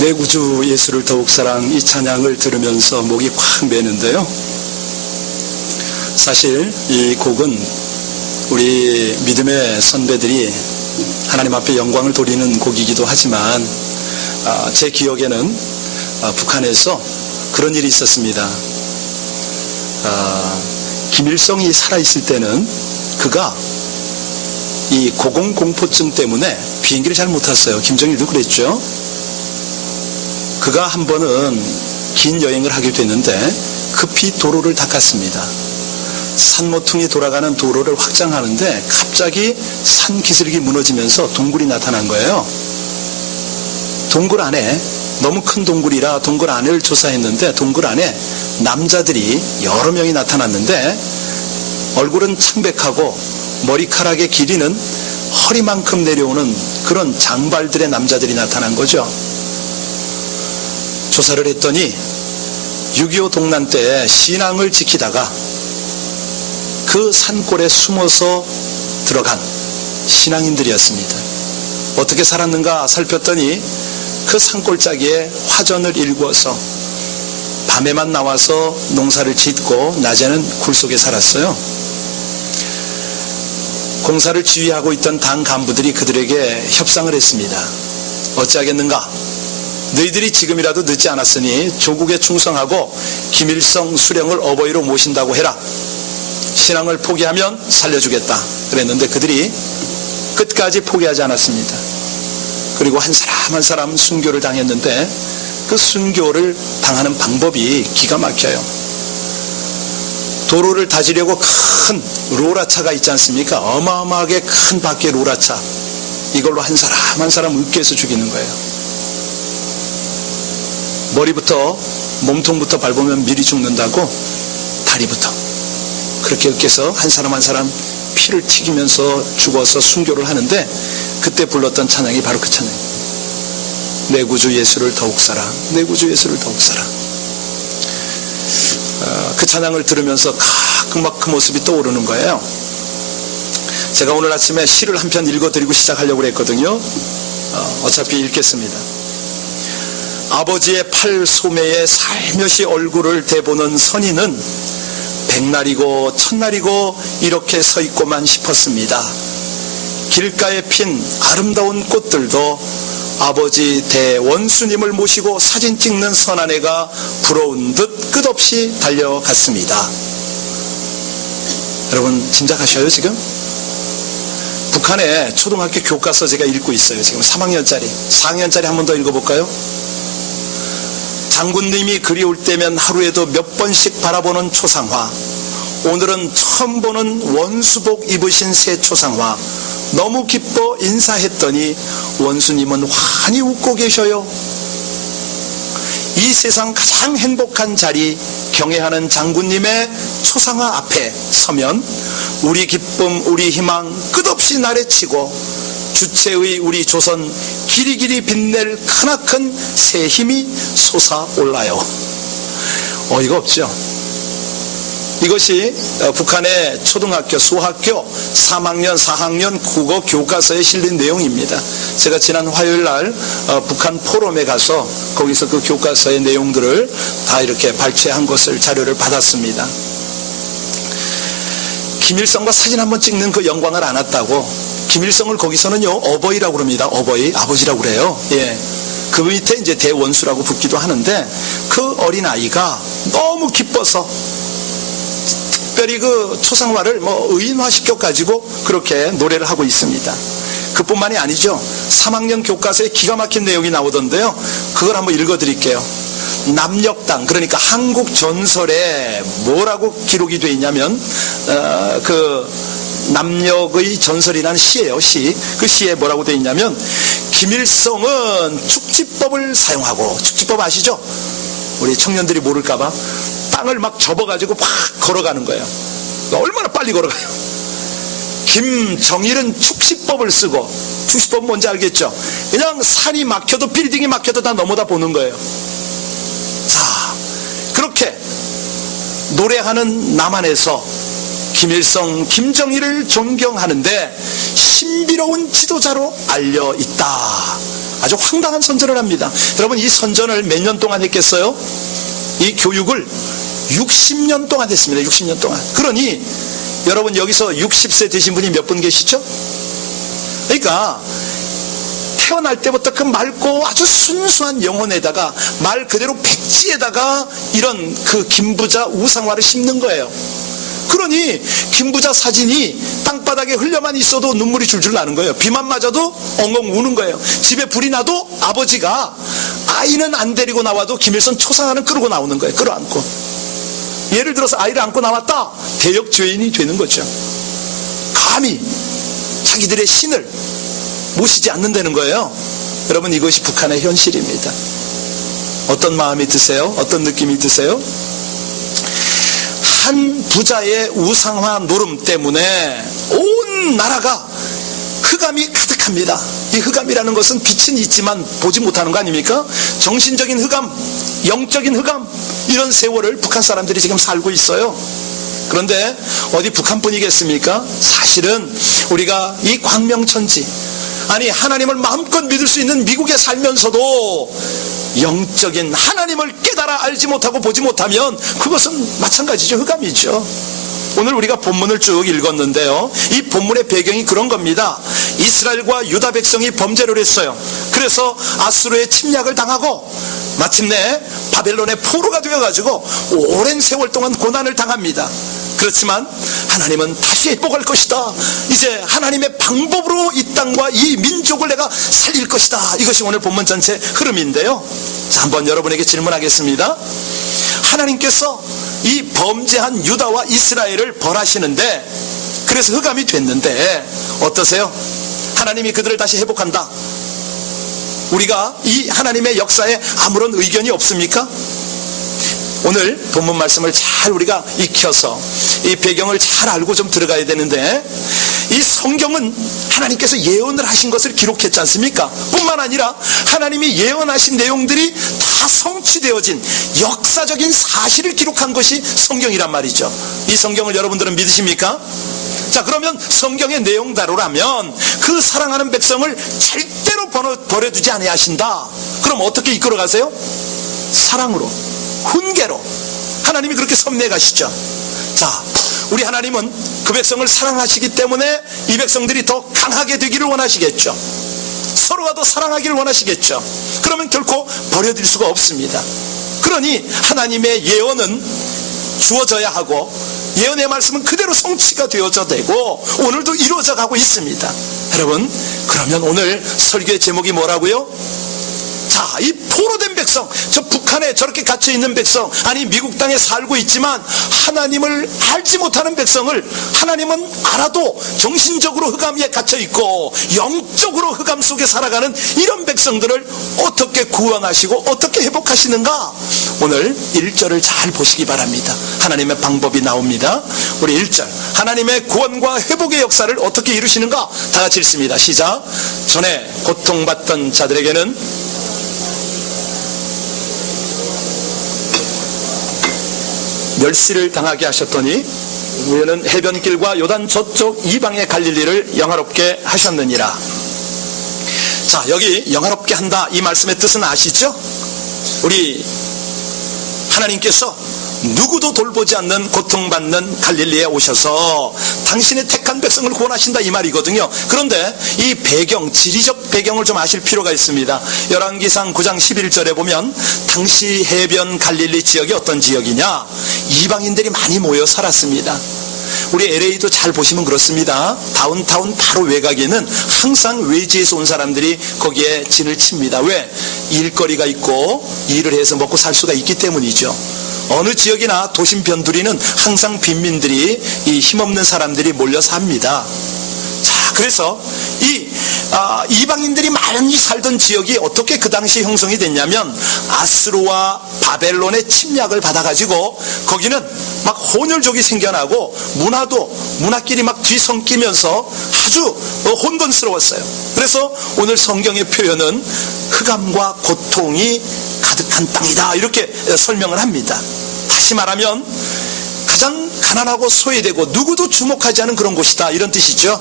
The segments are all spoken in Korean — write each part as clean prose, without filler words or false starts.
내 구주 예수를 더욱 사랑, 이 찬양을 들으면서 목이 콱 메는데요. 사실 이 곡은 우리 믿음의 선배들이 하나님 앞에 영광을 돌리는 곡이기도 하지만 제 기억에는 북한에서 그런 일이 있었습니다. 김일성이 살아있을 때는 그가 이 고공공포증 때문에 비행기를 잘 못 탔어요. 김정일도 그랬죠. 그가 한 번은 긴 여행을 하게 됐는데 급히 도로를 닦았습니다. 산모퉁이 돌아가는 도로를 확장하는데 갑자기 산 기슭이 무너지면서 동굴이 나타난 거예요. 동굴 안에, 너무 큰 동굴이라 동굴 안을 조사했는데 동굴 안에 남자들이 여러 명이 나타났는데 얼굴은 창백하고 머리카락의 길이는 허리만큼 내려오는 그런 장발들의 남자들이 나타난 거죠. 조사를 했더니 6.25 동란 때 신앙을 지키다가 그 산골에 숨어서 들어간 신앙인들이었습니다. 어떻게 살았는가 살폈더니 그 산골짜기에 화전을 일구어서 밤에만 나와서 농사를 짓고 낮에는 굴 속에 살았어요. 공사를 지휘하고 있던 당 간부들이 그들에게 협상을 했습니다. 어찌하겠는가? 너희들이 지금이라도 늦지 않았으니 조국에 충성하고 김일성 수령을 어버이로 모신다고 해라. 신앙을 포기하면 살려주겠다. 그랬는데 그들이 끝까지 포기하지 않았습니다. 그리고 한 사람 한 사람 순교를 당했는데 그 순교를 당하는 방법이 기가 막혀요. 도로를 다지려고 큰 로라차가 있지 않습니까? 어마어마하게 큰 밖에 로라차, 이걸로 한 사람 한 사람 으깨서 죽이는 거예요. 머리부터, 몸통부터 밟으면 미리 죽는다고 다리부터 그렇게 으깨서 한 사람 한 사람 피를 튀기면서 죽어서 순교를 하는데 그때 불렀던 찬양이 바로 그 찬양이에요. 내 구주 예수를 더욱 사랑, 내 구주 예수를 더욱 사랑. 그 찬양을 들으면서 가끔 막 그 모습이 떠오르는 거예요. 제가 오늘 아침에 시를 한 편 읽어드리고 시작하려고 했거든요. 어차피 읽겠습니다. 아버지의 팔소매에 살며시 얼굴을 대보는 선인은 백날이고 천날이고 이렇게 서 있고만 싶었습니다. 길가에 핀 아름다운 꽃들도 아버지 대원수님을 모시고 사진 찍는 선아내가 부러운 듯 끝없이 달려갔습니다. 여러분 짐작하셔요 지금? 북한의 초등학교 교과서 제가 읽고 있어요. 지금 3학년짜리 4학년짜리 한 번 더 읽어볼까요? 장군님이 그리울 때면 하루에도 몇 번씩 바라보는 초상화, 오늘은 처음 보는 원수복 입으신 새 초상화, 너무 기뻐 인사했더니 원수님은 환히 웃고 계셔요. 이 세상 가장 행복한 자리, 경애하는 장군님의 초상화 앞에 서면 우리 기쁨, 우리 희망 끝없이 나래치고 주체의 우리 조선 길이길이 빛낼 크나큰 새 힘이 솟아올라요. 어이가 없죠. 이것이 북한의 초등학교 수학교 3학년 4학년 국어 교과서에 실린 내용입니다. 제가 지난 화요일 날 북한 포럼에 가서 거기서 그 교과서의 내용들을 다 이렇게 발췌한 것을 자료를 받았습니다. 김일성과 사진 한번 찍는 그 영광을 안았다고 김일성을 거기서는요 어버이라고 그럽니다. 어버이, 아버지라고 그래요. 예. 그 밑에 이제 대원수라고 붙기도 하는데 그 어린 아이가 너무 기뻐서 특별히 그 초상화를 의인화시켜 가지고 그렇게 노래를 하고 있습니다. 그뿐만이 아니죠. 3학년 교과서에 기가 막힌 내용이 나오던데요. 그걸 한번 읽어드릴게요. 남녘당, 그러니까 한국 전설에 뭐라고 기록이 되어 있냐면 그 남녘의 전설이라는 시예요. 시. 그 시에 뭐라고 되어 있냐면 김일성은 축지법을 사용하고, 축지법 아시죠? 우리 청년들이 모를까봐 땅을 막 접어가지고 막 걸어가는 거예요. 얼마나 빨리 걸어가요. 김정일은 축지법을 쓰고, 축지법은 뭔지 알겠죠? 그냥 산이 막혀도 빌딩이 막혀도 다 넘어다 보는 거예요. 자, 그렇게 노래하는 남한에서 김일성, 김정일을 존경하는데 신비로운 지도자로 알려있다. 아주 황당한 선전을 합니다. 여러분, 이 선전을 몇 년 동안 했겠어요? 이 교육을 60년 동안 했습니다. 60년 동안. 그러니 여러분, 여기서 60세 되신 분이 몇 분 계시죠? 그러니까 태어날 때부터 그 맑고 아주 순수한 영혼에다가 말 그대로 백지에다가 이런 그 김부자 우상화를 심는 거예요. 그러니 김부자 사진이 땅바닥에 흘려만 있어도 눈물이 줄줄 나는 거예요. 비만 맞아도 엉엉 우는 거예요. 집에 불이 나도 아버지가 아이는 안 데리고 나와도 김일성 초상화는 끌고 나오는 거예요. 끌어안고. 예를 들어서 아이를 안고 나왔다, 대역 죄인이 되는 거죠. 감히 자기들의 신을 모시지 않는다는 거예요. 여러분, 이것이 북한의 현실입니다. 어떤 마음이 드세요? 어떤 느낌이 드세요? 한 부자의 우상화 노름 때문에 온 나라가 흑암이 가득합니다. 이 흑암이라는 것은 빛은 있지만 보지 못하는 거 아닙니까? 정신적인 흑암, 영적인 흑암, 이런 세월을 북한 사람들이 지금 살고 있어요. 그런데 어디 북한뿐이겠습니까? 사실은 우리가 이 광명천지, 아니 하나님을 마음껏 믿을 수 있는 미국에 살면서도 영적인 하나님을 깨달아 알지 못하고 보지 못하면 그것은 마찬가지죠. 흑암이죠. 오늘 우리가 본문을 쭉 읽었는데요, 이 본문의 배경이 그런 겁니다. 이스라엘과 유다 백성이 범죄를 했어요. 그래서 아수르의 침략을 당하고 마침내 바벨론의 포로가 되어가지고 오랜 세월 동안 고난을 당합니다. 그렇지만 하나님은 다시 회복할 것이다. 이제 하나님의 방법으로 이 땅과 이 민족을 내가 살릴 것이다. 이것이 오늘 본문 전체 흐름인데요. 자, 한번 여러분에게 질문하겠습니다. 하나님께서 이 범죄한 유다와 이스라엘을 벌하시는데, 그래서 흑암이 됐는데 어떠세요? 하나님이 그들을 다시 회복한다. 우리가 이 하나님의 역사에 아무런 의견이 없습니까? 오늘 본문 말씀을 잘 우리가 익혀서 이 배경을 잘 알고 좀 들어가야 되는데, 이 성경은 하나님께서 예언을 하신 것을 기록했지 않습니까? 뿐만 아니라 하나님이 예언하신 내용들이 다 성취되어진 역사적인 사실을 기록한 것이 성경이란 말이죠. 이 성경을 여러분들은 믿으십니까? 자, 그러면 성경의 내용대로라면 그 사랑하는 백성을 절대로 버려두지 아니하신다. 그럼 어떻게 이끌어 가세요? 사랑으로, 훈계로. 하나님이 그렇게 섭리해 가시죠. 자, 우리 하나님은 그 백성을 사랑하시기 때문에 이 백성들이 더 강하게 되기를 원하시겠죠. 서로가 더 사랑하기를 원하시겠죠. 그러면 결코 버려둘 수가 없습니다. 그러니 하나님의 예언은 주어져야 하고, 예언의 말씀은 그대로 성취가 되어져 되고 오늘도 이루어져 가고 있습니다. 여러분, 그러면 오늘 설교의 제목이 뭐라고요? 자, 이 포로된 백성, 저 북한에 저렇게 갇혀있는 백성, 아니 미국 땅에 살고 있지만 하나님을 알지 못하는 백성을 하나님은 알아도 정신적으로 흑암 위에 갇혀있고 영적으로 흑암 속에 살아가는 이런 백성들을 어떻게 구원하시고 어떻게 회복하시는가? 오늘 1절을 잘 보시기 바랍니다. 하나님의 방법이 나옵니다. 우리 1절, 하나님의 구원과 회복의 역사를 어떻게 이루시는가? 다 같이 읽습니다. 시작. 전에 고통받던 자들에게는 멸시를 당하게 하셨더니 우리는 해변길과 요단 저쪽 이방의 갈릴리를 영화롭게 하셨느니라. 자, 여기 영화롭게 한다, 이 말씀의 뜻은 아시죠? 우리 하나님께서 누구도 돌보지 않는 고통받는 갈릴리에 오셔서 당신의 택한 백성을 구원하신다, 이 말이거든요. 그런데 이 배경, 지리적 배경을 좀 아실 필요가 있습니다. 열왕기상 9장 11절에 보면 당시 해변 갈릴리 지역이 어떤 지역이냐? 이방인들이 많이 모여 살았습니다. 우리 LA도 잘 보시면 그렇습니다. 다운타운 바로 외곽에는 항상 외지에서 온 사람들이 거기에 진을 칩니다. 왜? 일거리가 있고 일을 해서 먹고 살 수가 있기 때문이죠. 어느 지역이나 도심 변두리는 항상 빈민들이, 이 힘없는 사람들이 몰려 삽니다. 자, 그래서 이방인들이 많이 살던 지역이 어떻게 그 당시에 형성이 됐냐면 아수르와 바벨론의 침략을 받아가지고 거기는 막 혼혈족이 생겨나고 문화끼리 막 뒤섞이면서 아주 혼돈스러웠어요. 그래서 오늘 성경의 표현은 흑암과 고통이 가득한 땅이다, 이렇게 설명을 합니다. 다시 말하면 가장 가난하고 소외되고 누구도 주목하지 않은 그런 곳이다, 이런 뜻이죠.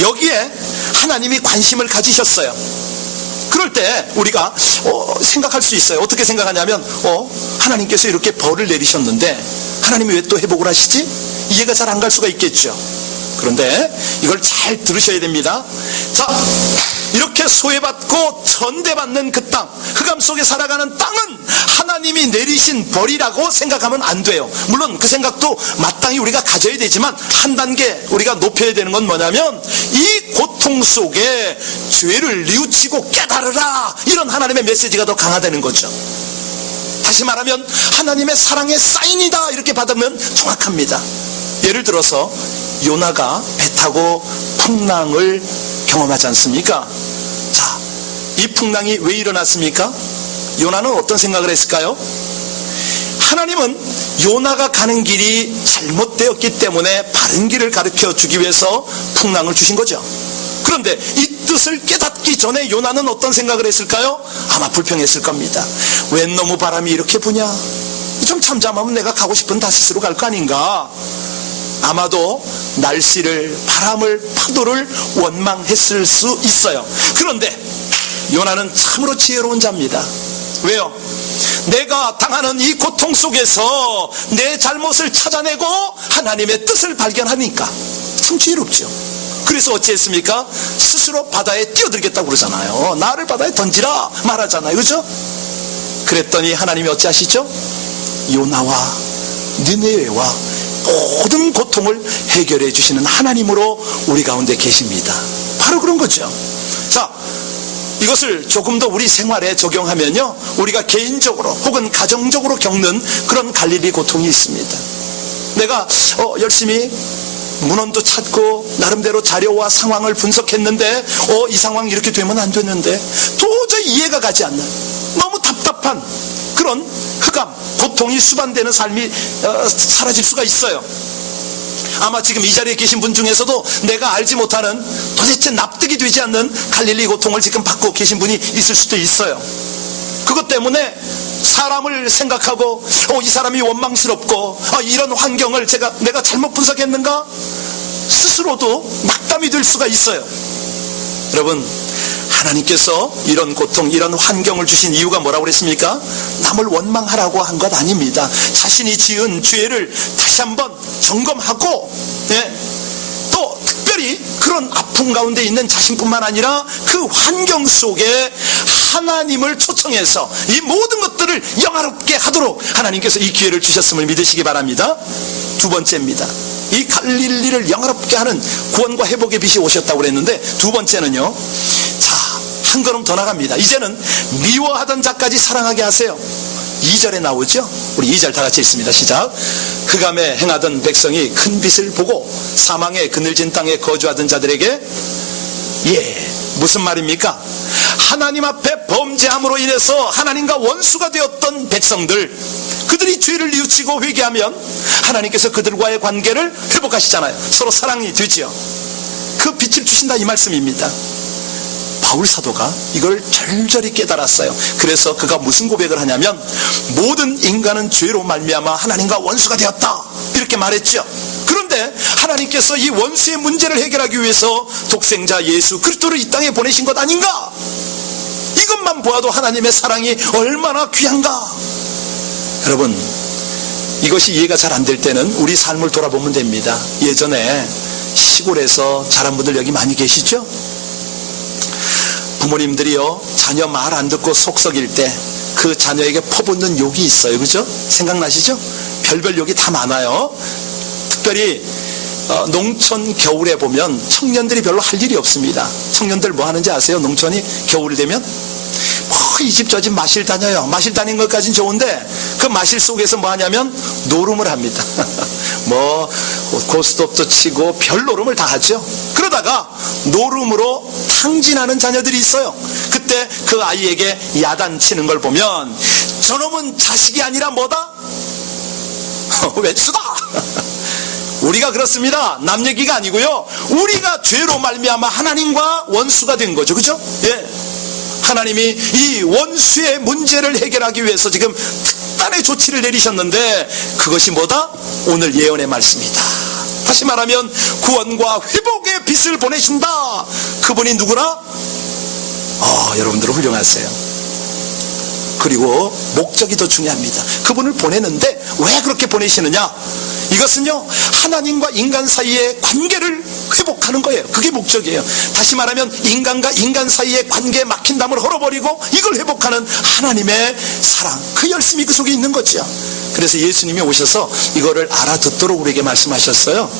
여기에 하나님이 관심을 가지셨어요. 그럴 때 우리가 생각할 수 있어요. 어떻게 생각하냐면 하나님께서 이렇게 벌을 내리셨는데 하나님이 왜 또 회복을 하시지? 이해가 잘 안 갈 수가 있겠죠. 그런데 이걸 잘 들으셔야 됩니다. 자, 이렇게 소외받고 전대받는 그 땅, 흑암 속에 살아가는 땅은 하나님이 내리신 벌이라고 생각하면 안 돼요. 물론 그 생각도 마땅히 우리가 가져야 되지만 한 단계 우리가 높여야 되는 건 뭐냐면 이 고통 속에 죄를 뉘우치고 깨달으라, 이런 하나님의 메시지가 더 강화되는 거죠. 다시 말하면 하나님의 사랑의 사인이다, 이렇게 받으면 정확합니다. 예를 들어서 요나가 배 타고 풍랑을 경험하지 않습니까? 자, 이 풍랑이 왜 일어났습니까? 요나는 어떤 생각을 했을까요? 하나님은 요나가 가는 길이 잘못되었기 때문에 바른 길을 가르쳐 주기 위해서 풍랑을 주신 거죠. 그런데 이 뜻을 깨닫기 전에 요나는 어떤 생각을 했을까요? 아마 불평했을 겁니다. 웬 너무 바람이 이렇게 부냐? 좀 잠잠하면 내가 가고 싶은 다시스로 갈 거 아닌가? 아마도 날씨를, 바람을, 파도를 원망했을 수 있어요. 그런데 요나는 참으로 지혜로운 자입니다. 왜요? 내가 당하는 이 고통 속에서 내 잘못을 찾아내고 하나님의 뜻을 발견하니까 참 지혜롭죠. 그래서 어찌했습니까? 스스로 바다에 뛰어들겠다고 그러잖아요. 나를 바다에 던지라 말하잖아요. 그죠? 그랬더니 하나님이 어찌하시죠? 요나와 니느웨와 모든 고통을 해결해 주시는 하나님으로 우리 가운데 계십니다. 바로 그런 거죠. 자, 이것을 조금 더 우리 생활에 적용하면요, 우리가 개인적으로 혹은 가정적으로 겪는 그런 갈릴리 고통이 있습니다. 내가 열심히 문헌도 찾고 나름대로 자료와 상황을 분석했는데 이 상황 이렇게 되면 안 되는데 도저히 이해가 가지 않는, 너무 답답한 그런 흑암, 고통이 수반되는 삶이 사라질 수가 있어요. 아마 지금 이 자리에 계신 분 중에서도 내가 알지 못하는, 도대체 납득이 되지 않는 갈릴리 고통을 지금 받고 계신 분이 있을 수도 있어요. 그것 때문에 사람을 생각하고 이 사람이 원망스럽고 이런 환경을 내가 잘못 분석했는가? 스스로도 낙담이 될 수가 있어요. 여러분, 하나님께서 이런 고통, 이런 환경을 주신 이유가 뭐라고 그랬습니까? 남을 원망하라고 한 것 아닙니다. 자신이 지은 죄를 다시 한번 점검하고, 또 특별히 그런 아픔 가운데 있는 자신뿐만 아니라 그 환경 속에 하나님을 초청해서 이 모든 것들을 영화롭게 하도록 하나님께서 이 기회를 주셨음을 믿으시기 바랍니다. 두 번째입니다. 이 갈릴리를 영화롭게 하는 구원과 회복의 빛이 오셨다고 그랬는데, 두 번째는요, 자, 한 걸음 더 나갑니다. 이제는 미워하던 자까지 사랑하게 하세요. 2절에 나오죠. 우리 2절 다 같이 읽습니다. 시작. 흑암에 행하던 백성이 큰 빛을 보고 사망의 그늘진 땅에 거주하던 자들에게, 무슨 말입니까? 하나님 앞에 범죄함으로 인해서 하나님과 원수가 되었던 백성들, 그들이 죄를 뉘우치고 회개하면 하나님께서 그들과의 관계를 회복하시잖아요. 서로 사랑이 되지요. 그 빛을 주신다, 이 말씀입니다. 바울 사도가 이걸 절절히 깨달았어요. 그래서 그가 무슨 고백을 하냐면, 모든 인간은 죄로 말미암아 하나님과 원수가 되었다, 이렇게 말했죠. 그런데 하나님께서 이 원수의 문제를 해결하기 위해서 독생자 예수 그리스도를 이 땅에 보내신 것 아닌가? 이것만 보아도 하나님의 사랑이 얼마나 귀한가? 여러분, 이것이 이해가 잘 안 될 때는 우리 삶을 돌아보면 됩니다. 예전에 시골에서 자란 분들 여기 많이 계시죠? 부모님들이요, 자녀 말 안 듣고 속 썩일 때 그 자녀에게 퍼붓는 욕이 있어요. 그죠? 생각나시죠? 별별 욕이 다 많아요. 특별히 농촌 겨울에 보면 청년들이 별로 할 일이 없습니다. 청년들 뭐 하는지 아세요? 농촌이 겨울이 되면 이 집 저 집 마실 다녀요. 마실 다니는 것까지는 좋은데 그 마실 속에서 뭐 하냐면 노름을 합니다. 뭐 고스톱도 치고 별 노름을 다 하죠. 그러다가 노름으로 탕진하는 자녀들이 있어요. 그때 그 아이에게 야단치는 걸 보면 저놈은 자식이 아니라 뭐다? 외수다. 우리가 그렇습니다. 남 얘기가 아니고요, 우리가 죄로 말미암아 하나님과 원수가 된 거죠. 그죠? 하나님이 이 원수의 문제를 해결하기 위해서 지금 특단의 조치를 내리셨는데, 그것이 뭐다? 오늘 예언의 말씀이다. 다시 말하면 구원과 회복의 빛을 보내신다. 그분이 누구라? 여러분들 훌륭하세요. 그리고 목적이 더 중요합니다. 그분을 보내는데 왜 그렇게 보내시느냐? 이것은요, 하나님과 인간 사이의 관계를 회복하는 거예요. 그게 목적이에요. 다시 말하면 인간과 인간 사이의 관계에 막힌 담을 헐어버리고 이걸 회복하는 하나님의 사랑, 그 열심이 그 속에 있는 거죠. 그래서 예수님이 오셔서 이거를 알아듣도록 우리에게 말씀하셨어요.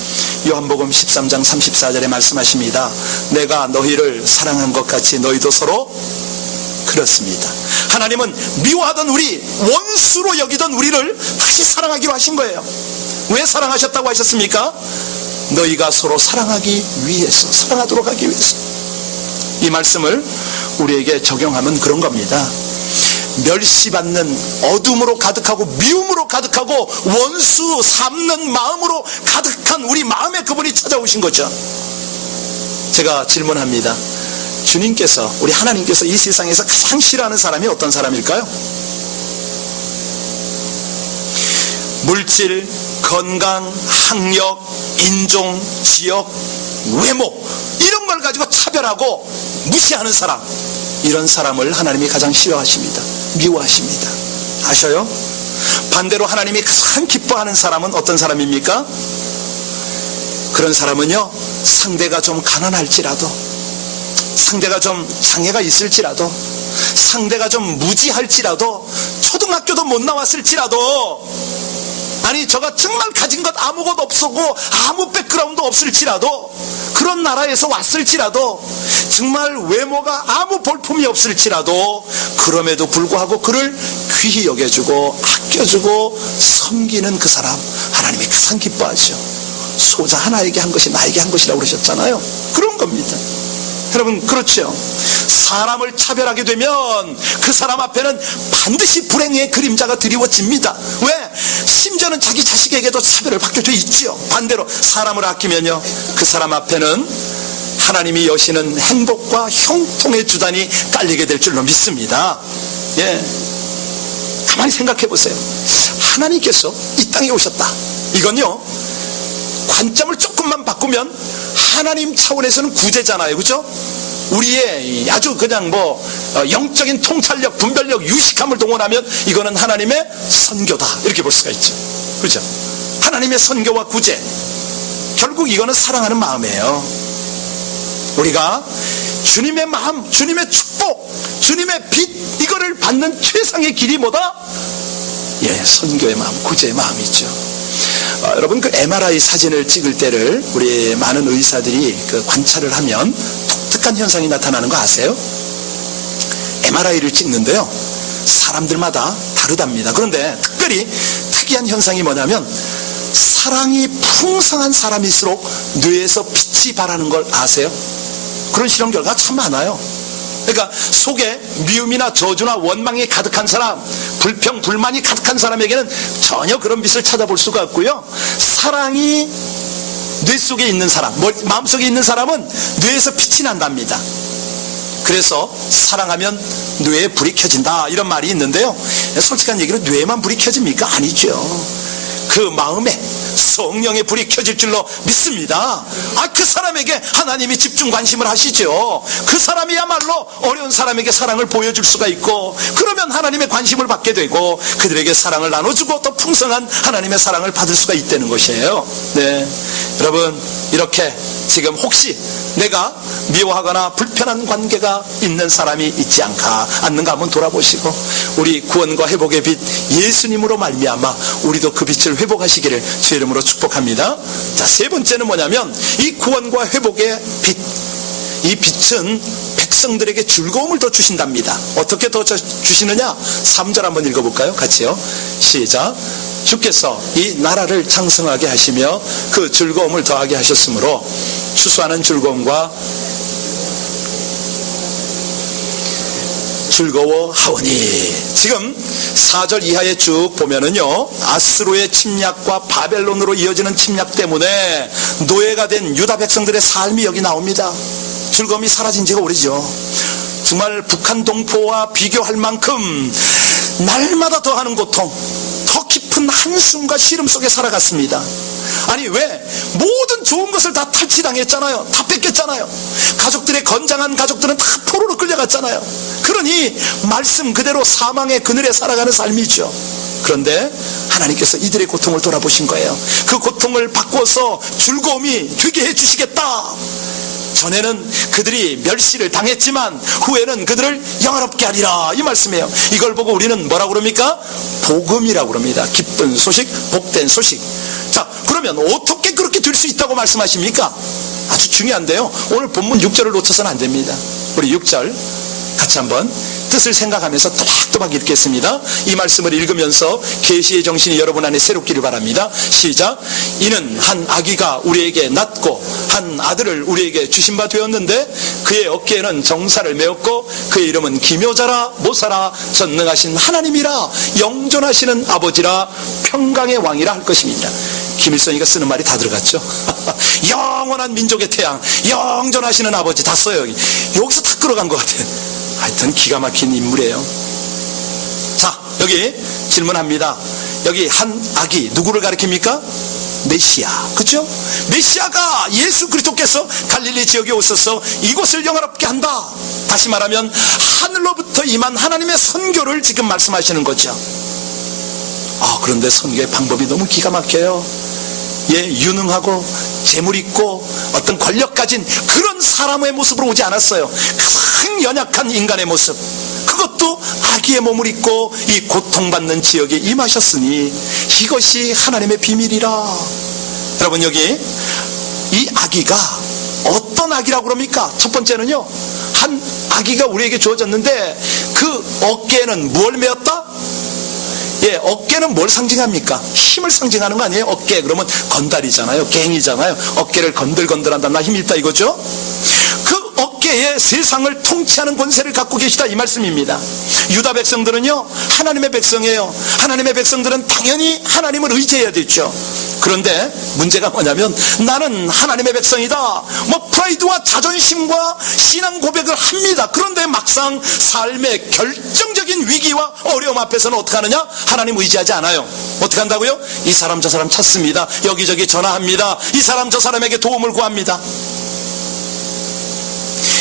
요한복음 13장 34절에 말씀하십니다. 내가 너희를 사랑한 것 같이 너희도 서로 그렇습니다. 하나님은 미워하던 우리, 원수로 여기던 우리를 다시 사랑하기로 하신 거예요. 왜 사랑하셨다고 하셨습니까? 너희가 서로 사랑하기 위해서, 사랑하도록 하기 위해서. 이 말씀을 우리에게 적용하면 그런 겁니다. 멸시받는 어둠으로 가득하고 미움으로 가득하고 원수 삼는 마음으로 가득한 우리 마음에 그분이 찾아오신 거죠. 제가 질문합니다. 주님께서, 우리 하나님께서 이 세상에서 가장 싫어하는 사람이 어떤 사람일까요? 물질, 건강, 학력, 인종, 지역, 외모, 이런 걸 가지고 차별하고 무시하는 사람, 이런 사람을 하나님이 가장 싫어하십니다. 미워하십니다. 아셔요? 반대로 하나님이 가장 기뻐하는 사람은 어떤 사람입니까? 그런 사람은요, 상대가 좀 가난할지라도, 상대가 좀 장애가 있을지라도, 상대가 좀 무지할지라도, 초등학교도 못 나왔을지라도, 아니 저가 정말 가진 것 아무것도 없었고 아무 백그라운드 없을지라도, 그런 나라에서 왔을지라도, 정말 외모가 아무 볼품이 없을지라도, 그럼에도 불구하고 그를 귀히 여겨주고 아껴주고 섬기는 그 사람, 하나님이 가장 기뻐하죠. 소자 하나에게 한 것이 나에게 한 것이라고 그러셨잖아요. 그런 겁니다. 여러분, 그렇죠? 사람을 차별하게 되면 그 사람 앞에는 반드시 불행의 그림자가 드리워집니다. 왜? 심지어는 자기 자식에게도 차별을 받게 돼 있지요. 반대로 사람을 아끼면요, 그 사람 앞에는 하나님이 여시는 행복과 형통의 주단이 깔리게 될 줄로 믿습니다. 예, 가만히 생각해 보세요. 하나님께서 이 땅에 오셨다. 이건요, 관점을 조금만 바꾸면 하나님 차원에서는 구제잖아요. 그죠? 우리의 아주 그냥 영적인 통찰력, 분별력, 유식함을 동원하면 이거는 하나님의 선교다, 이렇게 볼 수가 있죠. 그죠? 하나님의 선교와 구제, 결국 이거는 사랑하는 마음이에요. 우리가 주님의 마음, 주님의 축복, 주님의 빛, 이거를 받는 최상의 길이 뭐다? 선교의 마음, 구제의 마음이죠. 여러분, 그 MRI 사진을 찍을 때를 우리 많은 의사들이 그 관찰을 하면 독특한 현상이 나타나는 거 아세요? MRI를 찍는데요, 사람들마다 다르답니다. 그런데 특별히 특이한 현상이 뭐냐면, 사랑이 풍성한 사람일수록 뇌에서 빛이 발하는 걸 아세요? 그런 실험 결과가 참 많아요. 그러니까 속에 미움이나 저주나 원망이 가득한 사람, 불평, 불만이 가득한 사람에게는 전혀 그런 빛을 찾아볼 수가 없고요, 사랑이 뇌 속에 있는 사람, 마음속에 있는 사람은 뇌에서 빛이 난답니다. 그래서 사랑하면 뇌에 불이 켜진다, 이런 말이 있는데요, 솔직한 얘기로 뇌에만 불이 켜집니까? 아니죠. 그 마음에 성령의 불이 켜질 줄로 믿습니다. 그 사람에게 하나님이 집중 관심을 하시죠. 그 사람이야말로 어려운 사람에게 사랑을 보여줄 수가 있고, 그러면 하나님의 관심을 받게 되고 그들에게 사랑을 나눠주고 또 풍성한 하나님의 사랑을 받을 수가 있다는 것이에요. 네, 여러분, 이렇게 지금 혹시 내가 미워하거나 불편한 관계가 있는 사람이 있지 않는가 한번 돌아보시고, 우리 구원과 회복의 빛 예수님으로 말미암아 우리도 그 빛을 회복하시기를 주의 이름으로 축복합니다. 자, 세 번째는 뭐냐면, 이 구원과 회복의 빛, 이 빛은 백성들에게 즐거움을 더 주신답니다. 어떻게 더 주시느냐? 3절 한번 읽어볼까요? 같이요. 시작. 주께서 이 나라를 장성하게 하시며 그 즐거움을 더하게 하셨으므로 추수하는 즐거움과 즐거워하오니. 지금 4절 이하에 쭉 보면은요, 아스루의 침략과 바벨론으로 이어지는 침략 때문에 노예가 된 유다 백성들의 삶이 여기 나옵니다. 즐거움이 사라진 지가 오래죠. 정말 북한 동포와 비교할 만큼 날마다 더하는 고통, 더 깊은 한숨과 시름 속에 살아갔습니다. 아니, 왜? 모든 좋은 것을 다 탈취당했잖아요. 다 뺏겼잖아요. 가족 가족들의 건장한 가족들은 다 포로로 끌려갔잖아요. 그러니 말씀 그대로 사망의 그늘에 살아가는 삶이죠. 그런데 하나님께서 이들의 고통을 돌아보신 거예요. 그 고통을 바꿔서 즐거움이 되게 해주시겠다. 전에는 그들이 멸시를 당했지만 후에는 그들을 영화롭게 하리라, 이 말씀이에요. 이걸 보고 우리는 뭐라고 그럽니까? 복음이라고 그럽니다. 기쁜 소식, 복된 소식. 자, 그러면 어떻게 그렇게 될 수 있다고 말씀하십니까? 아주 중요한데요, 오늘 본문 6절을 놓쳐서는 안 됩니다. 우리 6절 같이 한번 뜻을 생각하면서 또박또박 읽겠습니다. 이 말씀을 읽으면서 계시의 정신이 여러분 안에 새롭기를 바랍니다. 시작. 이는 한 아기가 우리에게 낳고 한 아들을 우리에게 주신 바 되었는데 그의 어깨에는 정사를 메었고 그의 이름은 기묘자라 모사라 전능하신 하나님이라 영존하시는 아버지라 평강의 왕이라 할 것입니다. 김일성이가 쓰는 말이 다 들어갔죠. 영원한 민족의 태양, 영존하시는 아버지, 다 써요. 여기서 다 끌어간 것 같아요. 하여튼 기가 막힌 인물이에요. 자, 여기 질문합니다. 여기 한 아기 누구를 가리킵니까? 메시아, 그렇죠? 메시아가 예수 그리스도께서 갈릴리 지역에 오셔서 이곳을 영화롭게 한다. 다시 말하면 하늘로부터 임한 하나님의 선교를 지금 말씀하시는 거죠. 그런데 선교의 방법이 너무 기가 막혀요. 유능하고 재물 있고 어떤 권력 가진 그런 사람의 모습으로 오지 않았어요. 가장 연약한 인간의 모습, 그것도 아기의 몸을 입고 이 고통받는 지역에 임하셨으니 이것이 하나님의 비밀이라. 여러분, 여기 이 아기가 어떤 아기라고 그럽니까? 첫 번째는요, 한 아기가 우리에게 주어졌는데 그 어깨에는 뭘 메었다? 어깨는 뭘 상징합니까? 힘을 상징하는 거 아니에요? 어깨 그러면 건달이잖아요, 갱이잖아요. 어깨를 건들건들한다, 나 힘이 있다 이거죠. 그 어깨에 세상을 통치하는 권세를 갖고 계시다, 이 말씀입니다. 유다 백성들은요 하나님의 백성이에요. 하나님의 백성들은 당연히 하나님을 의지해야 되죠. 그런데 문제가 뭐냐면 나는 하나님의 백성이다, 프라이드와 자존심과 신앙 고백을 합니다. 그런데 막상 삶의 결정적인 위기와 어려움 앞에서는 어떻게 하느냐? 하나님 의지하지 않아요. 어떻게 한다고요? 이 사람 저 사람 찾습니다. 여기저기 전화합니다. 이 사람 저 사람에게 도움을 구합니다.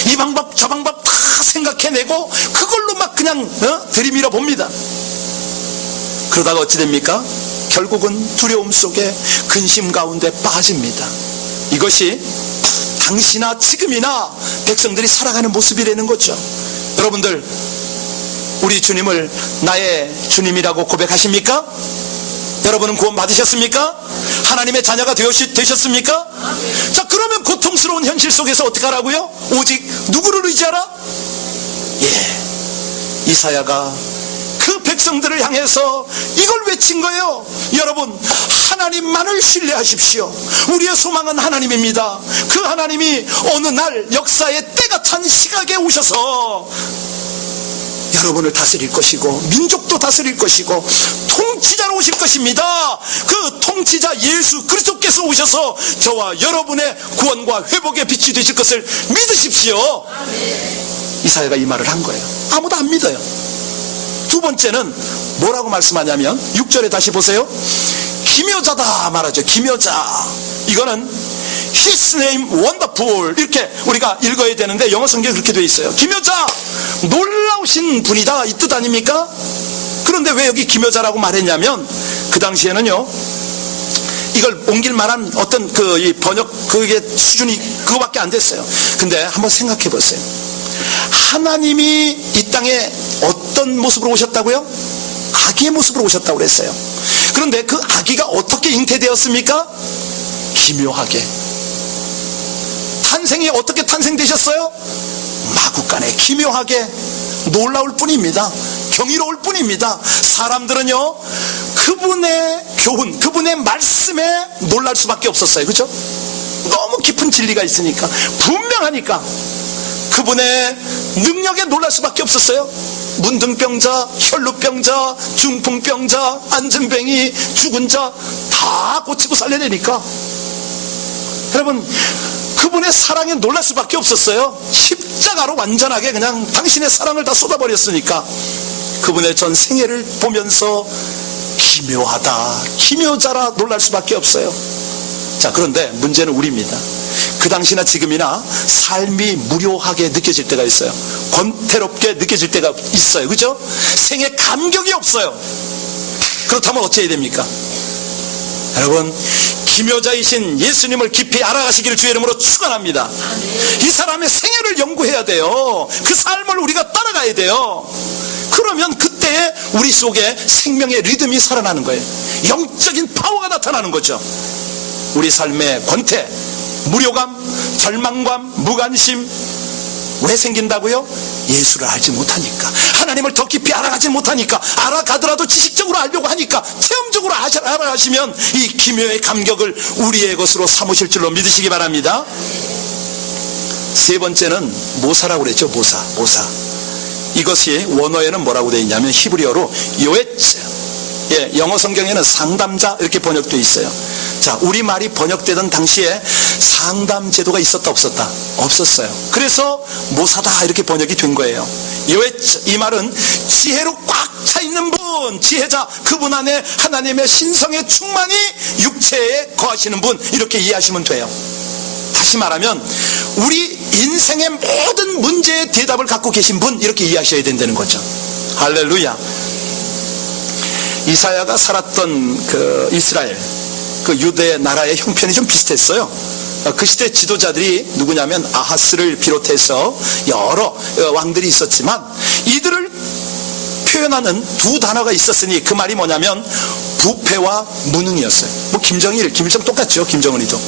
이 방법 저 방법 다 생각해내고 그걸로 막 그냥 들이밀어 봅니다. 그러다가 어찌 됩니까? 결국은 두려움 속에 근심 가운데 빠집니다. 이것이 당시나 지금이나 백성들이 살아가는 모습이라는 거죠. 여러분들, 우리 주님을 나의 주님이라고 고백하십니까? 여러분은 구원 받으셨습니까? 하나님의 자녀가 되셨습니까? 자, 그러면 고통스러운 현실 속에서 어떻게 하라고요? 오직 누구를 의지하라? 이사야가 그 백성들을 향해서 이걸 외친 거예요. 여러분, 하나님만을 신뢰하십시오. 우리의 소망은 하나님입니다. 그 하나님이 어느 날 역사의 때가 찬 시각에 오셔서 여러분을 다스릴 것이고 민족도 다스릴 것이고 통치자로 오실 것입니다. 그 통치자 예수 그리스도께서 오셔서 저와 여러분의 구원과 회복의 빛이 되실 것을 믿으십시오. 이사야가 이 말을 한 거예요. 아무도 안 믿어요. 두 번째는 뭐라고 말씀하냐면 6절에 다시 보세요. 기묘자다 말하죠. 기묘자. 이거는 His name wonderful, 이렇게 우리가 읽어야 되는데 영어 성경에 그렇게 되어 있어요. 기묘자, 놀라우신 분이다, 이 뜻 아닙니까? 그런데 왜 여기 기묘자라고 말했냐면 그 당시에는요 이걸 옮길 만한 어떤 이 번역 그게 수준이 그거밖에 안 됐어요. 근데 한번 생각해 보세요. 하나님이 이 땅에 어떤 모습으로 오셨다고요? 아기의 모습으로 오셨다고 그랬어요. 그런데 그 아기가 어떻게 잉태되었습니까? 기묘하게. 탄생이 어떻게 탄생되셨어요? 마구간에 기묘하게. 놀라울 뿐입니다. 경이로울 뿐입니다. 사람들은요 그분의 교훈, 그분의 말씀에 놀랄 수밖에 없었어요. 그렇죠? 너무 깊은 진리가 있으니까, 분명하니까 그분의 능력에 놀랄 수밖에 없었어요. 문둥병자, 혈루병자, 중풍병자, 안진뱅이, 죽은 자 다 고치고 살려내니까 여러분 그분의 사랑에 놀랄 수밖에 없었어요. 십자가로 완전하게 그냥 당신의 사랑을 다 쏟아버렸으니까 그분의 전 생애를 보면서 기묘하다, 기묘자라 놀랄 수밖에 없어요. 자, 그런데 문제는 우리입니다. 그 당시나 지금이나 삶이 무료하게 느껴질 때가 있어요. 권태롭게 느껴질 때가 있어요. 그죠? 생에 감격이 없어요. 그렇다면 어찌해야 됩니까? 여러분, 기묘자이신 예수님을 깊이 알아가시기를 주의 이름으로 축원합니다. 이 사람의 생애를 연구해야 돼요. 그 삶을 우리가 따라가야 돼요. 그러면 그때 우리 속에 생명의 리듬이 살아나는 거예요. 영적인 파워가 나타나는 거죠. 우리 삶의 권태, 무료감, 절망감, 무관심 왜 생긴다고요? 예수를 알지 못하니까, 하나님을 더 깊이 알아가지 못하니까, 알아가더라도 지식적으로 알려고 하니까, 체험적으로 알아가시면 이 기묘의 감격을 우리의 것으로 삼으실 줄로 믿으시기 바랍니다. 세 번째는 모사라고 그랬죠. 모사. 이것이 원어에는 뭐라고 되어 있냐면 히브리어로 요에츠, 영어 성경에는 상담자 이렇게 번역되어 있어요. 자, 우리말이 번역되던 당시에 상담 제도가 있었다 없었다? 없었어요. 그래서 모사다 이렇게 번역이 된 거예요. 요에츠, 이 말은 지혜로 꽉 차 있는 분, 지혜자, 그분 안에 하나님의 신성의 충만이 육체에 거하시는 분, 이렇게 이해하시면 돼요. 다시 말하면 우리 인생의 모든 문제의 대답을 갖고 계신 분, 이렇게 이해하셔야 된다는 거죠. 할렐루야. 이사야가 살았던 그 이스라엘, 그 유대 나라의 형편이 좀 비슷했어요. 그 시대 지도자들이 누구냐면 아하스를 비롯해서 여러 왕들이 있었지만 이들을 표현하는 두 단어가 있었으니 그 말이 뭐냐면 부패와 무능이었어요. 뭐 김정일, 김일성 똑같죠. 김정은이도.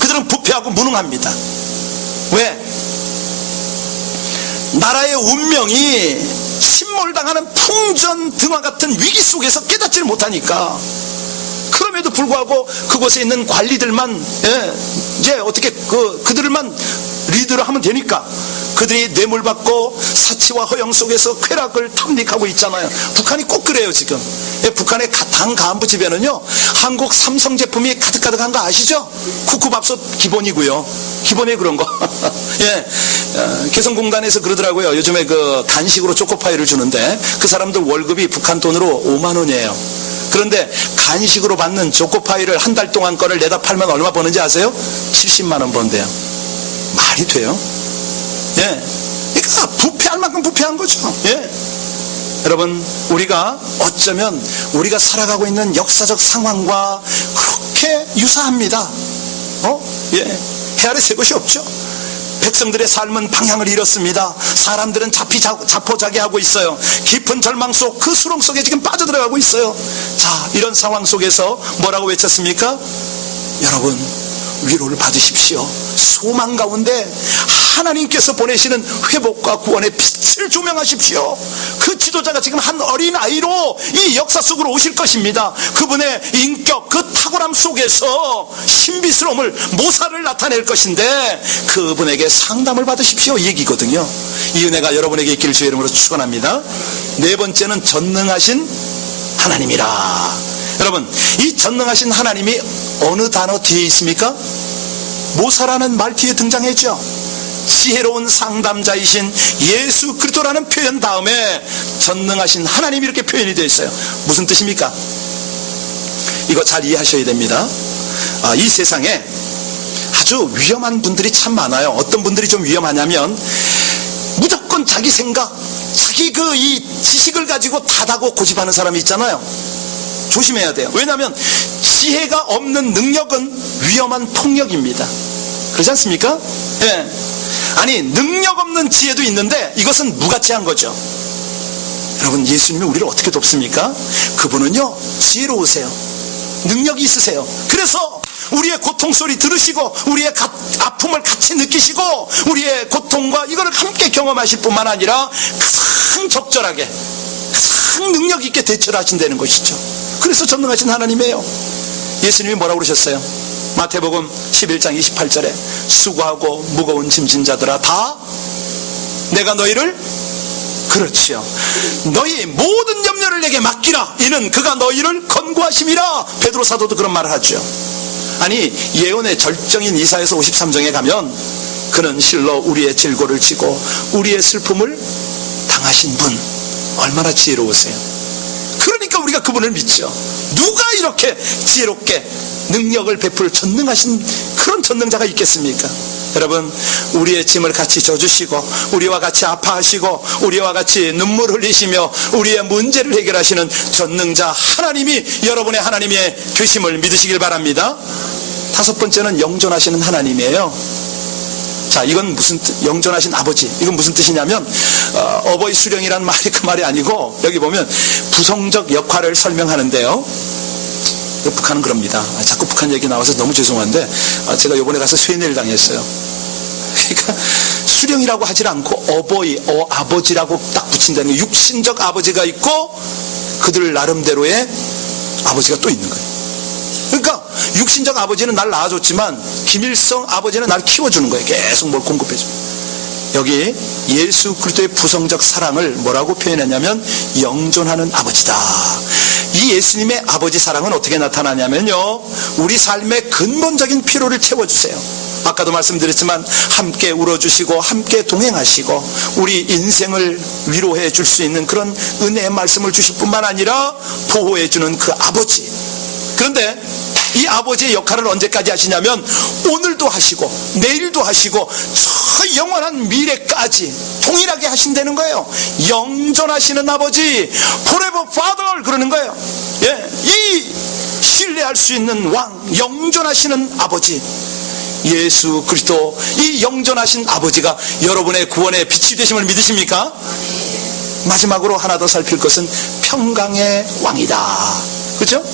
그들은 부패하고 무능합니다. 왜? 나라의 운명이 침몰당하는 풍전등화 같은 위기 속에서 깨닫지를 못하니까, 그럼에도 불구하고 그곳에 있는 관리들만 이제 어떻게 그들만 리드를 하면 되니까 그들이 뇌물받고 사치와 허영 속에서 쾌락을 탐닉하고 있잖아요. 북한이 꼭 그래요. 지금 북한의 당 간부 집에는요 한국 삼성 제품이 가득가득한 거 아시죠? 쿠쿠밥솥 기본이고요. 기본에 그런 거. 개성공단에서 그러더라고요. 요즘에 그 간식으로 초코파이를 주는데 그 사람들 월급이 북한 돈으로 5만 원이에요. 그런데 간식으로 받는 초코파이를 한 달 동안 거를 내다 팔면 얼마 버는지 아세요? 70만 원 번대요. 말이 돼요? 그러니까 부패할 만큼 부패한 거죠. 여러분, 우리가 어쩌면 우리가 살아가고 있는 역사적 상황과 그렇게 유사합니다. 헤아려 새 것이 없죠. 백성들의 삶은 방향을 잃었습니다. 사람들은 자포자기하고 있어요. 깊은 절망 속, 그 수렁 속에 지금 빠져들어가고 있어요. 자, 이런 상황 속에서 뭐라고 외쳤습니까? 여러분, 위로를 받으십시오. 소망 가운데 하나님께서 보내시는 회복과 구원의 빛을 조명하십시오. 그 지도자가 지금 한 어린 아이로 이 역사 속으로 오실 것입니다. 그분의 인격, 그 탁월함 속에서 신비스러움을, 모사를 나타낼 것인데 그분에게 상담을 받으십시오, 이 얘기거든요. 이 은혜가 여러분에게 있기를 주의 이름으로 축원합니다. 네 번째는 전능하신 하나님이라. 여러분, 이 전능하신 하나님이 어느 단어 뒤에 있습니까? 모사라는 말 뒤에 등장했죠. 지혜로운 상담자이신 예수 그리스도라는 표현 다음에 전능하신 하나님이 이렇게 표현이 되어 있어요. 무슨 뜻입니까? 이거 잘 이해하셔야 됩니다. 이 세상에 아주 위험한 분들이 참 많아요. 어떤 분들이 좀 위험하냐면 무조건 자기 생각, 자기 이 지식을 가지고 다다고 고집하는 사람이 있잖아요. 조심해야 돼요. 왜냐하면 지혜가 없는 능력은 위험한 폭력입니다. 그렇지 않습니까? 아니, 능력 없는 지혜도 있는데 이것은 무가치한 거죠. 여러분, 예수님이 우리를 어떻게 돕습니까? 그분은요 지혜로우세요. 능력이 있으세요. 그래서 우리의 고통 소리 들으시고 우리의 아픔을 같이 느끼시고 우리의 고통과 이거를 함께 경험하실 뿐만 아니라 가장 적절하게, 가장 능력 있게 대처를 하신다는 것이죠. 그래서 전능하신 하나님이에요. 예수님이 뭐라고 그러셨어요? 마태복음 11장 28절에 수고하고 무거운 짐진 자들아 다 내가 너희를, 그렇지요, 너희 모든 염려를 내게 맡기라. 이는 그가 너희를 건고하심이라. 베드로 사도도 그런 말을 하죠. 아니, 예언의 절정인 이사야서 53장에 가면 그는 실로 우리의 질고를 지고 우리의 슬픔을 당하신 분, 얼마나 지혜로우세요. 그러니까 우리가 그분을 믿죠. 누가 이렇게 지혜롭게 능력을 베풀 전능하신 그런 전능자가 있겠습니까? 여러분, 우리의 짐을 같이 져주시고 우리와 같이 아파하시고 우리와 같이 눈물 흘리시며 우리의 문제를 해결하시는 전능자 하나님이 여러분의 하나님의 되심을 믿으시길 바랍니다. 다섯 번째는 영존하시는 하나님이에요. 자, 이건 무슨 영존하신 아버지, 이건 무슨 뜻이냐면 어버이 수령이란 말이 그 말이 아니고, 여기 보면 부성적 역할을 설명하는데요. 북한은 그럽니다. 자꾸 북한 얘기 나와서 너무 죄송한데 제가 이번에 가서 쇠뇌를 당했어요. 그러니까 수령이라고 하지 않고 어버이, 아버지라고 딱 붙인다는 게, 육신적 아버지가 있고 그들 나름대로의 아버지가 또 있는 거예요. 그러니까 육신적 아버지는 날 낳아줬지만 김일성 아버지는 날 키워주는 거예요. 계속 뭘 공급해줘요. 여기 예수 그리스도의 부성적 사랑을 뭐라고 표현했냐면 영존하는 아버지다. 이 예수님의 아버지 사랑은 어떻게 나타나냐면요, 우리 삶의 근본적인 필요를 채워주세요. 아까도 말씀드렸지만 함께 울어주시고 함께 동행하시고 우리 인생을 위로해 줄 수 있는 그런 은혜의 말씀을 주실 뿐만 아니라 보호해 주는 그 아버지. 그런데 이 아버지의 역할을 언제까지 하시냐면 오늘도 하시고 내일도 하시고 저 영원한 미래까지 동일하게 하신다는 거예요. 영존하시는 아버지, forever father 그러는 거예요. 예, 이 신뢰할 수 있는 왕, 영존하시는 아버지 예수 그리스도, 이 영존하신 아버지가 여러분의 구원의 빛이 되심을 믿으십니까? 마지막으로 하나 더 살필 것은 평강의 왕이다. 그렇죠?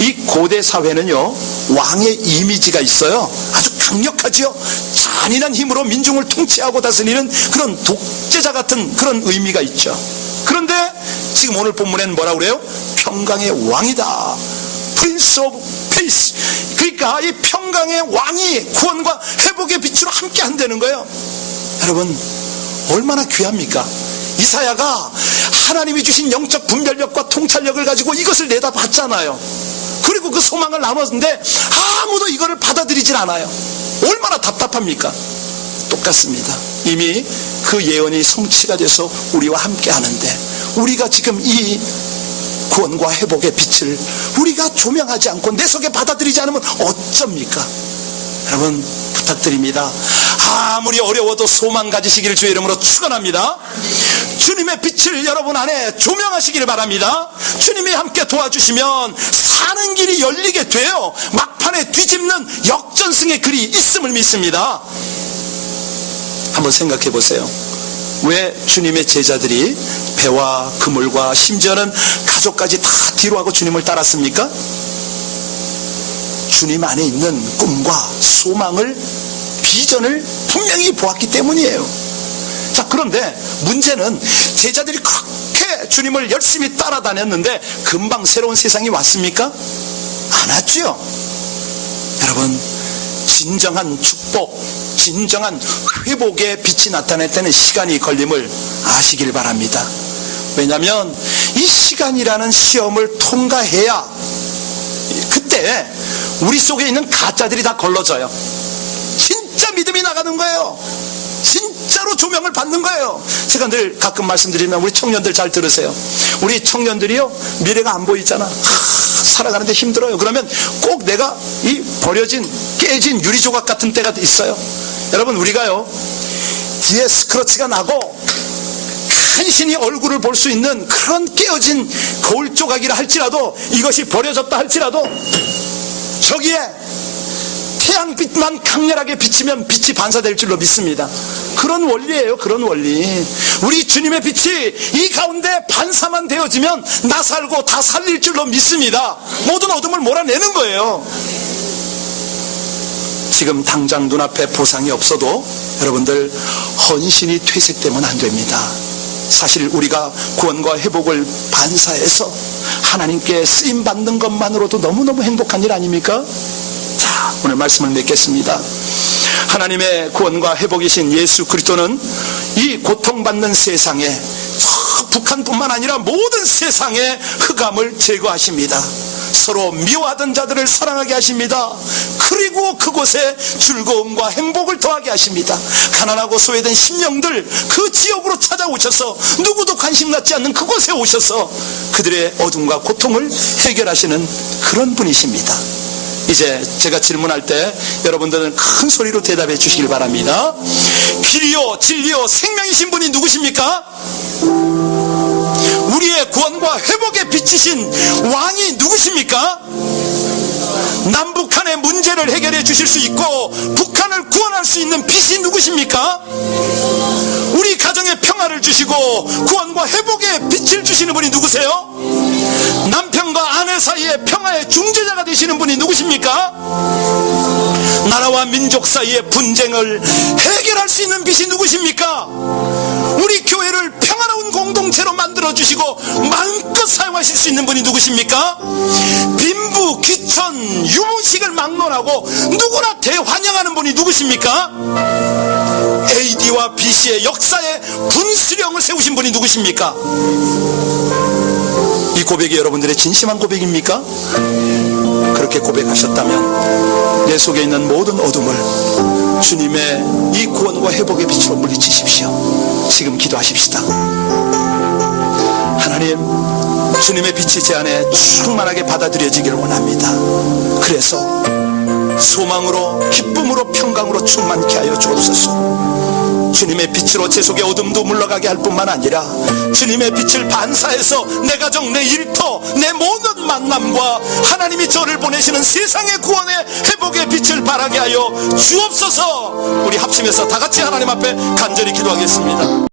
이 고대 사회는요, 왕의 이미지가 있어요. 아주 강력하지요. 잔인한 힘으로 민중을 통치하고 다스리는 그런 독재자 같은 그런 의미가 있죠. 그런데 지금 오늘 본문에는 뭐라고 그래요? 평강의 왕이다. Prince of Peace. 그러니까 이 평강의 왕이 구원과 회복의 빛으로 함께 한다는 거예요. 여러분, 얼마나 귀합니까? 이사야가 하나님이 주신 영적 분별력과 통찰력을 가지고 이것을 내다봤잖아요. 그리고 그 소망을 나눴는데 아무도 이거를 받아들이질 않아요. 얼마나 답답합니까? 똑같습니다. 이미 그 예언이 성취가 돼서 우리와 함께 하는데, 우리가 지금 이 구원과 회복의 빛을 우리가 조명하지 않고 내 속에 받아들이지 않으면 어쩝니까? 여러분, 부탁드립니다. 아무리 어려워도 소망 가지시기를 주의 이름으로 축원합니다. 주님의 빛을 여러분 안에 조명하시기를 바랍니다. 주님이 함께 도와주시면 사는 길이 열리게 돼요. 막판에 뒤집는 역전승의 글이 있음을 믿습니다. 한번 생각해 보세요. 왜 주님의 제자들이 배와 그물과 심지어는 가족까지 다 뒤로 하고 주님을 따랐습니까? 주님 안에 있는 꿈과 소망을, 비전을 분명히 보았기 때문이에요. 자, 그런데 문제는 제자들이 그렇게 주님을 열심히 따라다녔는데 금방 새로운 세상이 왔습니까? 안 왔죠. 여러분, 진정한 축복, 진정한 회복의 빛이 나타날 때는 시간이 걸림을 아시길 바랍니다. 왜냐하면 이 시간이라는 시험을 통과해야 그때 우리 속에 있는 가짜들이 다 걸러져요. 진짜 믿음이 나가는 거예요. 진짜로 조명을 받는 거예요. 제가 늘 가끔 말씀드리면 우리 청년들 잘 들으세요. 우리 청년들이요, 미래가 안 보이잖아. 살아가는데 힘들어요. 그러면 꼭 내가 이 버려진 깨진 유리조각 같은 때가 있어요. 여러분, 우리가요 뒤에 스크러치가 나고 간신히 얼굴을 볼 수 있는 그런 깨어진 거울 조각이라 할지라도, 이것이 버려졌다 할지라도 저기에 태양빛만 강렬하게 비치면 빛이 반사될 줄로 믿습니다. 그런 원리예요. 그런 원리. 우리 주님의 빛이 이 가운데 반사만 되어지면 나 살고 다 살릴 줄로 믿습니다. 모든 어둠을 몰아내는 거예요. 지금 당장 눈앞에 보상이 없어도 여러분들 헌신이 퇴색되면 안 됩니다. 사실 우리가 구원과 회복을 반사해서 하나님께 쓰임받는 것만으로도 너무너무 행복한 일 아닙니까? 자, 오늘 말씀을 맺겠습니다. 하나님의 구원과 회복이신 예수 그리스도는 이 고통받는 세상에, 저 북한뿐만 아니라 모든 세상의 흑암을 제거하십니다. 서로 미워하던 자들을 사랑하게 하십니다. 그리고 그곳에 즐거움과 행복을 더하게 하십니다. 가난하고 소외된 심령들 그 지역으로 찾아오셔서 누구도 관심 갖지 않는 그곳에 오셔서 그들의 어둠과 고통을 해결하시는 그런 분이십니다. 이제 제가 질문할 때 여러분들은 큰 소리로 대답해 주시길 바랍니다. 길이요 진리요 생명이신 분이 누구십니까? 우리의 구원과 회복의 빛이신 왕이 누구십니까? 남북한의 문제를 해결해 주실 수 있고 북한을 구원할 수 있는 빛이 누구십니까? 우리 가정에 평화를 주시고 구원과 회복의 빛을 주시는 분이 누구세요? 남편과 아내 사이의 평화의 중재자가 되시는 분이 누구십니까? 나라와 민족 사이의 분쟁을 해결할 수 있는 빛이 누구십니까? 우리 교회를 평화로운 공동체로 만들어주시고 마음껏 사용하실 수 있는 분이 누구십니까? 빈부, 귀천, 유무식을 막론하고 누구나 대환영하는 분이 누구십니까? AD와 BC의 역사의 분수령을 세우신 분이 누구십니까? 이 고백이 여러분들의 진심한 고백입니까? 그렇게 고백하셨다면 내 속에 있는 모든 어둠을 주님의 이 구원과 회복의 빛으로 물리치십시오. 지금 기도하십시다. 하나님, 주님의 빛이 제 안에 충만하게 받아들여지기를 원합니다. 그래서 소망으로 기쁨으로 평강으로 충만케 하여 주옵소서. 주님의 빛으로 제 속의 어둠도 물러가게 할 뿐만 아니라 주님의 빛을 반사해서 내 가정, 내 일터, 내 모든 만남과 하나님이 저를 보내시는 세상의 구원의 회복의 빛을 발하게 하여 주옵소서. 우리 합심해서 다 같이 하나님 앞에 간절히 기도하겠습니다.